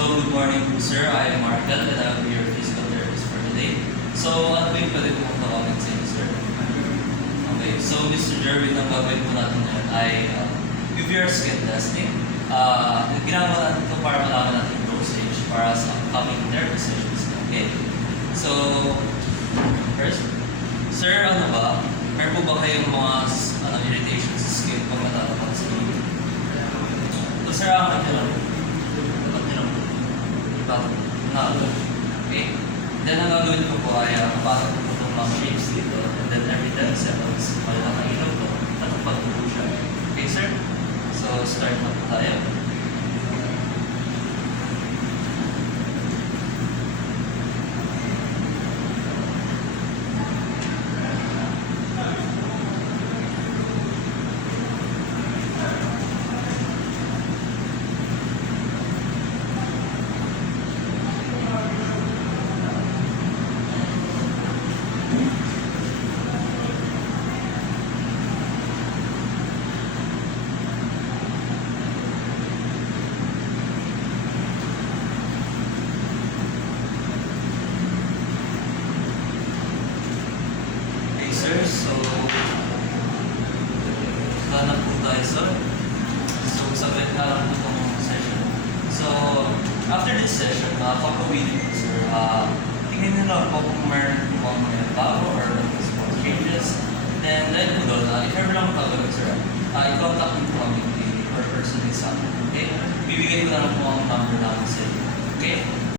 So, good morning po sir. I am Markel and I will be your physical therapist for today. So, ano ba yung pwede ko mong tawagin sa inyo sir? Okay, so Mr. Jerwin, ang gagawin po natin ngayon ay UVR skin testing. Ginagawa natin ito para malaman natin yung dosage para sa upcoming therapy sessions. Okay? So, first, sir, ano ba? Meron po ba kayong mga irritation sa skin pag natatapat sa inyo? So, sir, ang kanya okay? Then ang gagawin ko po ay kapasok ko itong mga shapes dito and then every 10 seconds malita ng ilaw ko at pagpupo siya. Okay sir? So start na po tayo. So, na po tayo sir. So, saglit na lang po itong session. So, after this session, papawili po sir, tingnan nyo lang po kung meron po mga bago or small changes. Then, dahil po doon, if ever lang magkagawin sir, i-contact nyo po kami or person sa akin. Okay? Bibigay ko na lang po ang number namin sa inyo. Okay?